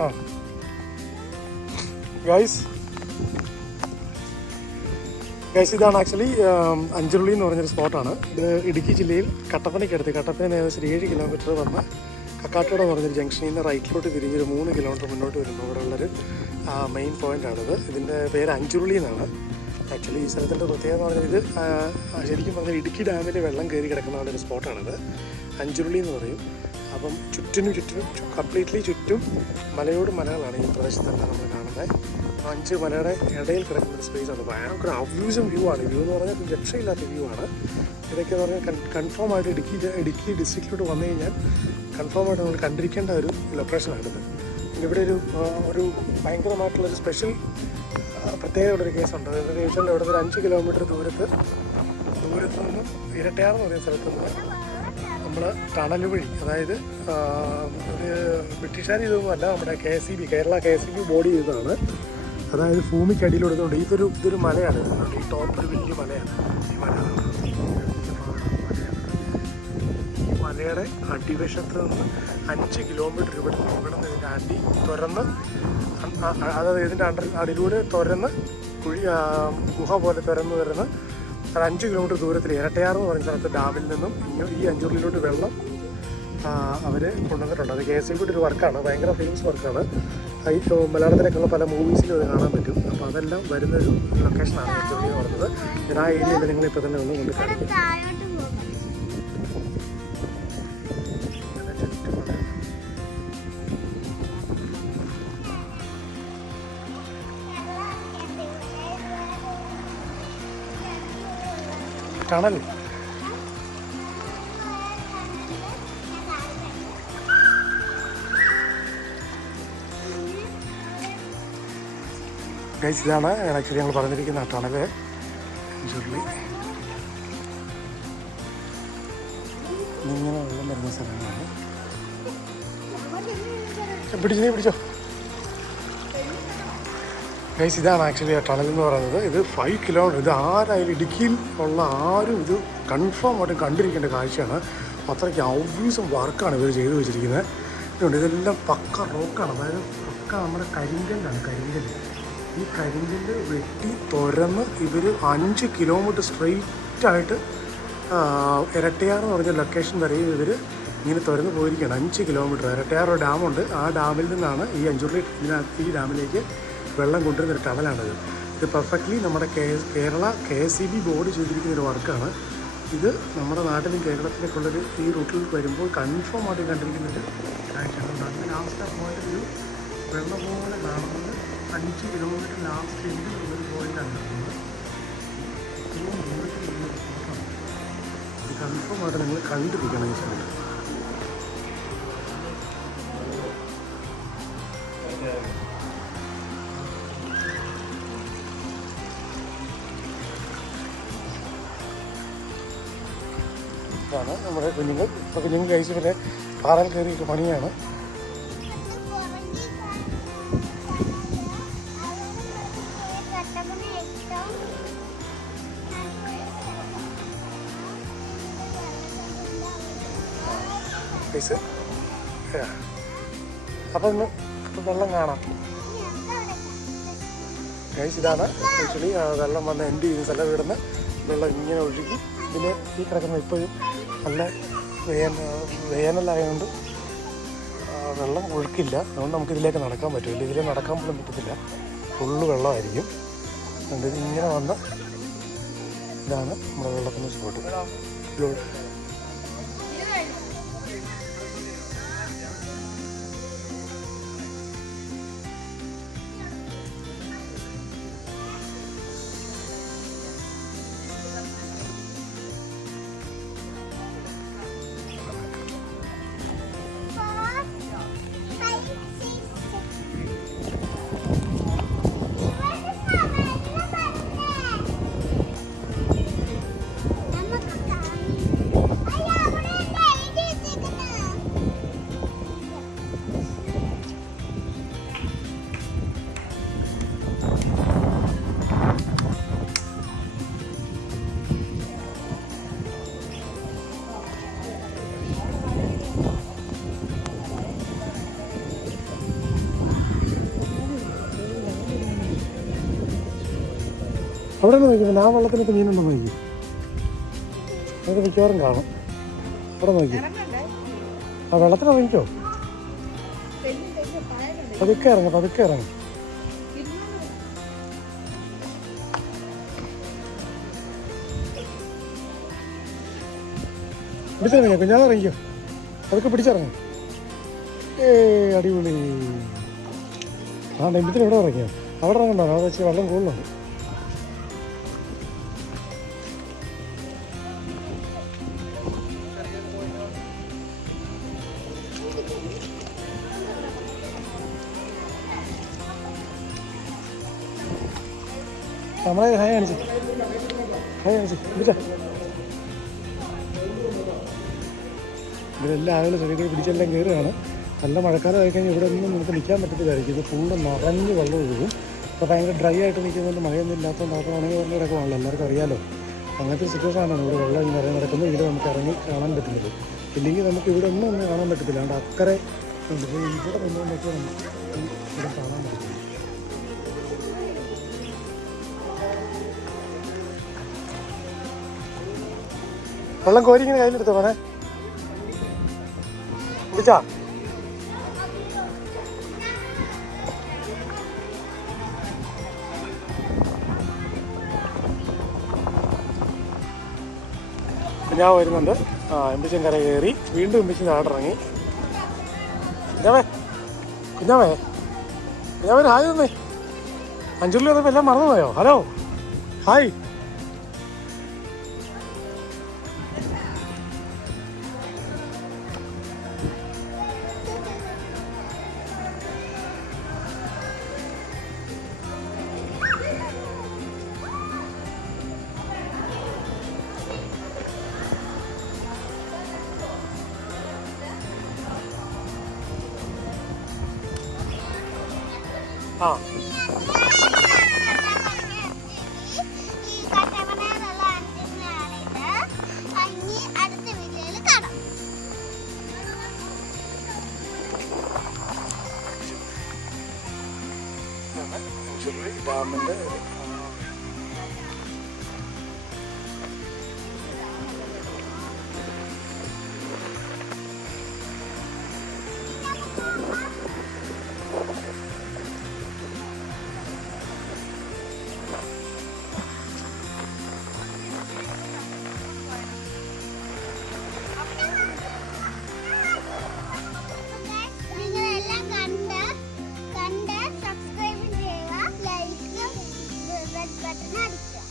ആ ഗൈസ് ഇതാണ് ആക്ച്വലി അഞ്ചുരുളി എന്ന് പറഞ്ഞൊരു സ്പോട്ടാണ്. ഇത് ഇടുക്കി ജില്ലയിൽ കട്ടപ്പനയ്ക്കടുത്ത്, കട്ടപ്പന ഏകദേശം 7 കിലോമീറ്റർ വന്ന് കക്കാട്ടോട് എന്ന് പറഞ്ഞൊരു ജംഗ്ഷനിൽ നിന്ന് റൈറ്റിലോട്ട് തിരിഞ്ഞൊരു 3 കിലോമീറ്റർ മുന്നോട്ട് വരുമ്പോൾ ഇവിടെ ഉള്ളൊരു മെയിൻ പോയിൻ്റാണിത്. ഇതിൻ്റെ പേര് അഞ്ചുരുളി എന്നാണ്. ആക്ച്വലി ഈ സ്ഥലത്തിൻ്റെ പ്രത്യേകത എന്ന് പറഞ്ഞാൽ ഇത് ശരിക്കും പറഞ്ഞാൽ ഇടുക്കി ഡാമിൽ വെള്ളം കയറി കിടക്കുന്ന ഒരു സ്പോട്ടാണിത്. അഞ്ചുരുളി എന്ന് പറയും. അപ്പം ചുറ്റിനും കംപ്ലീറ്റ്ലി ചുറ്റും മലയോട് മലകളാണ് ഈ പ്രദേശത്തെല്ലാം നമ്മൾ കാണുന്നത്. 5 മലയുടെ ഇടയിൽ കിടക്കുന്ന ഒരു സ്പേസാണ്. ഭയങ്കര അവ്യൂസും വ്യൂ ആണ്. വ്യൂ എന്ന് പറഞ്ഞാൽ രക്ഷയില്ലാത്ത വ്യൂ ആണ്. ഇതൊക്കെ എന്ന് പറഞ്ഞാൽ കൺഫേം ആയിട്ട് ഇടുക്കി ഡിസ്ട്രിക്റ്റിലോട്ട് വന്നു കഴിഞ്ഞാൽ കൺഫേം ആയിട്ട് നമ്മൾ കണ്ടിരിക്കേണ്ട ഒരു ലൊക്കേഷനാണിത്. ഇവിടെ ഒരു ഭയങ്കരമായിട്ടുള്ളൊരു സ്പെഷ്യൽ പ്രത്യേകതയുള്ളൊരു കേസുണ്ട്. അതെന്ന് ചോദിച്ചാൽ ഇവിടെ ഒരു 5 കിലോമീറ്റർ ദൂരത്ത് നിന്നും ഇരട്ടയാർ എന്ന് പറയുന്ന സ്ഥലത്ത് നിന്ന് നമ്മൾ ടണൽ വഴി, അതായത് ഒരു ബ്രിട്ടീഷുകാർ ചെയ്തതൊന്നുമല്ല, നമ്മുടെ കേരള KSEB ബോഡി ചെയ്തതാണ്. അതായത് ഭൂമിക്കടിയിലെടുത്തുകൊണ്ട് ഇതൊരു മലയാണ്. ഈ ടോപ്പ് ഒരു വലിയ മലയാണ്. ഈ മലയുടെ അടിവശത്ത് നിന്ന് 5 കിലോമീറ്റർ ഇവിടെ നിന്ന് ഇതിൻ്റെ അടി തുറന്ന്, അതായത് ഇതിൻ്റെ അടിയിലൂടെ തുറന്ന് ഗുഹ പോലെ തുറന്ന് വരുന്ന 5 കിലോമീറ്റർ ദൂരത്തിൽ ഇരട്ടയാർ എന്ന് പറയുന്ന സ്ഥലത്ത് ഡാമിൽ നിന്നും ഈ അഞ്ചുരുളിയിലോട്ട് വെള്ളം അവർ കൊണ്ടുവന്നിട്ടുണ്ട്. അത് KSEB ഒരു വർക്കാണ്, ഭയങ്കര ഫേമസ് വർക്കാണ്. ഈ മലയാളത്തിലേക്കുള്ള പല മൂവീസിലും അത് കാണാൻ പറ്റും. അപ്പോൾ അതെല്ലാം വരുന്നൊരു ലൊക്കേഷനാണ് അഞ്ചുരുളി എന്ന് പറയുന്നത്. ഞാൻ ആ ഏരിയയിൽ നിങ്ങളിപ്പോൾ തന്നെ ഒന്ന് കൊണ്ട് കാണിക്കും. ടണൽ ഗൈസ്, ഇതാണ് ആക്ച്വലി ഞങ്ങൾ പറഞ്ഞിരിക്കുന്ന ടണല് അഞ്ചുരുളി. ഇങ്ങനെ വെള്ളം വരുന്ന സ്ഥലങ്ങളാണ്. പിടിച്ചോ ഗൈസ്, ഇതാണ് ആക്ച്വലി ടണൽ എന്ന് പറയുന്നത്. ഇത് 5 കിലോമീറ്റർ. ഇത് ആരായാലും ഇടുക്കിയിൽ ഉള്ള ആരും ഇത് കൺഫേം ആയിട്ടും കണ്ടിരിക്കേണ്ട കാഴ്ചയാണ്. അത്രയ്ക്ക് അവ്യൂസും വർക്കാണ് ഇവർ ചെയ്തു വെച്ചിരിക്കുന്നത്. ഇതുകൊണ്ട് ഇതെല്ലാം പക്ക റോക്കാണ്. അതായത് പക്ക നമ്മുടെ കരിങ്കല്ലാണ്. ഈ കരിങ്കല്ല് വെട്ടി തുരന്ന് ഇവർ 5 കിലോമീറ്റർ സ്ട്രെയിറ്റായിട്ട് ഇരട്ടയാർ എന്ന് പറഞ്ഞ ലൊക്കേഷൻ വരെയും ഇവർ ഇങ്ങനെ തുരന്ന് പോയിരിക്കുകയാണ്. 5 കിലോമീറ്റർ. ഇരട്ടയാർ ഒരു ഡാമുണ്ട്. ആ ഡാമിൽ നിന്നാണ് ഈ അഞ്ചുരുളി ഈ ഡാമിലേക്ക് വെള്ളം കൊണ്ടുവരുന്നൊരു ടണലാണിത്. ഇത് പെർഫെക്റ്റ്ലി നമ്മുടെ കേരള KSEB ബോർഡ് ചെയ്തിരിക്കുന്ന ഒരു വർക്കാണ്. ഇത് നമ്മുടെ നാട്ടിലും കേരളത്തിലേക്കുള്ളൊരു ഈ റൂട്ടിൽ വരുമ്പോൾ കൺഫേം ആയിട്ട് കണ്ടിരിക്കുന്നൊരു കാഴ്ചയാണ്. അങ്ങനെ ലാസ്റ്റ് പോയിട്ട് ഒരു വെള്ളം പോലെ കാണുന്നത് 5 കിലോമീറ്റർ ലാസ്റ്റ് ഒരു പോയിൻ്റാണ് കാണുന്നത്. ഇത് കൺഫേം ആയിട്ട് നിങ്ങൾ കണ്ടിരിക്കണം ഈ സ്ഥലത്ത്. ാണ് നമ്മുടെ കുഞ്ഞുങ്ങൾ കഴിച്ച് വരെ പാറയിൽ കയറിയിട്ട് പണിയാണ്. അപ്പം ഇന്ന് വെള്ളം കാണാം ഗൈസ്. ഇതാണ് ആക്ച്വലി വെള്ളം വന്ന് എൻഡ് ചെയ്യുന്ന സ്ഥലം. ഇവിടുന്ന് വെള്ളം ഇങ്ങനെ ഒഴുകി ഇതിൽ ഈ കിടക്കുന്ന ഇപ്പോഴും നല്ല വേനലായതുകൊണ്ട് വെള്ളം ഒഴുക്കില്ല. അതുകൊണ്ട് നമുക്കിതിലേക്ക് നടക്കാൻ പറ്റില്ല. ഇതിൽ നടക്കാൻ പോലും പറ്റത്തില്ല. ഫുള്ള് വെള്ളമായിരിക്കും. അതുകൊണ്ട് ഇതിങ്ങനെ വന്ന് ഇതാണ് നമ്മുടെ വെള്ളത്തിൻ്റെ സ്പോട്ട്. അവിടെ നിന്ന് നോക്കി പിന്നെ ആ വെള്ളത്തിനകത്ത് മീനുണ്ടോ നോക്കി. അത് മിക്കവാറും കാണും. അവിടെ നോക്കി. ആ വെള്ളത്തിൽ ഇറങ്ങിക്കോ. പതുക്കെ ഇറങ്ങും, പതുക്കെ ഇറങ്ങും. പിടിച്ചിറങ്ങിയോ കുഞ്ഞാതെ ഇറങ്ങിക്കോ. അതൊക്കെ പിടിച്ചിറങ്ങും. അടിപൊളി. ആ നെമ്പത്തിന് ഇവിടെ ഇറങ്ങിയോ. അവിടെ ഇറങ്ങണ്ടോ, അവിടെ വെച്ച് വെള്ളം കൂടുതലുണ്ട്. നമ്മളെ ഹായ് കാണിച്ചു, ഹായ് കാണിച്ചു. പിടിച്ചാ ഇതെല്ലാം ആളുകൾ ചെറിയ പിടിച്ചെല്ലാം കയറുകയാണ്. നല്ല മഴക്കാലം ആയിക്കഴിഞ്ഞാൽ ഇവിടെ ഒന്നും നമുക്ക് നിൽക്കാൻ പറ്റത്തില്ലായിരിക്കും. ഇത് ഫുള്ള് നിറഞ്ഞ് വെള്ളം ഒഴുകും. അപ്പോൾ ഭയങ്കര ഡ്രൈ ആയിട്ട് നിൽക്കുന്നതുകൊണ്ട് മഴയൊന്നും ഇല്ലാത്തതുകൊണ്ട് അപ്പോൾ ഉണങ്ങി വെള്ളം കിടക്കുവാണല്ലോ, എല്ലാവർക്കും അറിയാമല്ലോ. അങ്ങനത്തെ സിറ്റുവേഷനാണ് ഇവിടെ വെള്ളം നിറയെ നടക്കുന്നത്. ഇവിടെ നമുക്ക് ഇറങ്ങി കാണാൻ പറ്റുന്നത്. ഇല്ലെങ്കിൽ നമുക്ക് ഇവിടെ ഒന്നും കാണാൻ പറ്റത്തില്ല. അതുകൊണ്ട് അക്കരെ ഇവിടെ നിന്നുകൊണ്ടൊക്കെ നമുക്ക് ഇവിടെ കാണാൻ പറ്റും. വെള്ളം കോരി ഇങ്ങനെ കയ്യിലെടുത്തോ മോനെ. പിടിച്ചാ കുഞ്ഞാവ് വരുന്നുണ്ട്. എമ്പിച്ചൻ കര കയറി വീണ്ടും എമ്പിച്ചൻ താടിറങ്ങി. കുഞ്ഞാവേ കുഞ്ഞാവേ കുഞ്ഞാവേ ഹായ് തന്നേ. അഞ്ചുള്ളി വന്നപ്പോൾ എല്ലാം മറന്നുപോയോ? Hello hi. ആ ഡാമിൻ്റെ സബ്സ്ക്രൈബ് ചെയ്യുക, ലൈക്ക് ബട്ടൺ അടിക്കുക.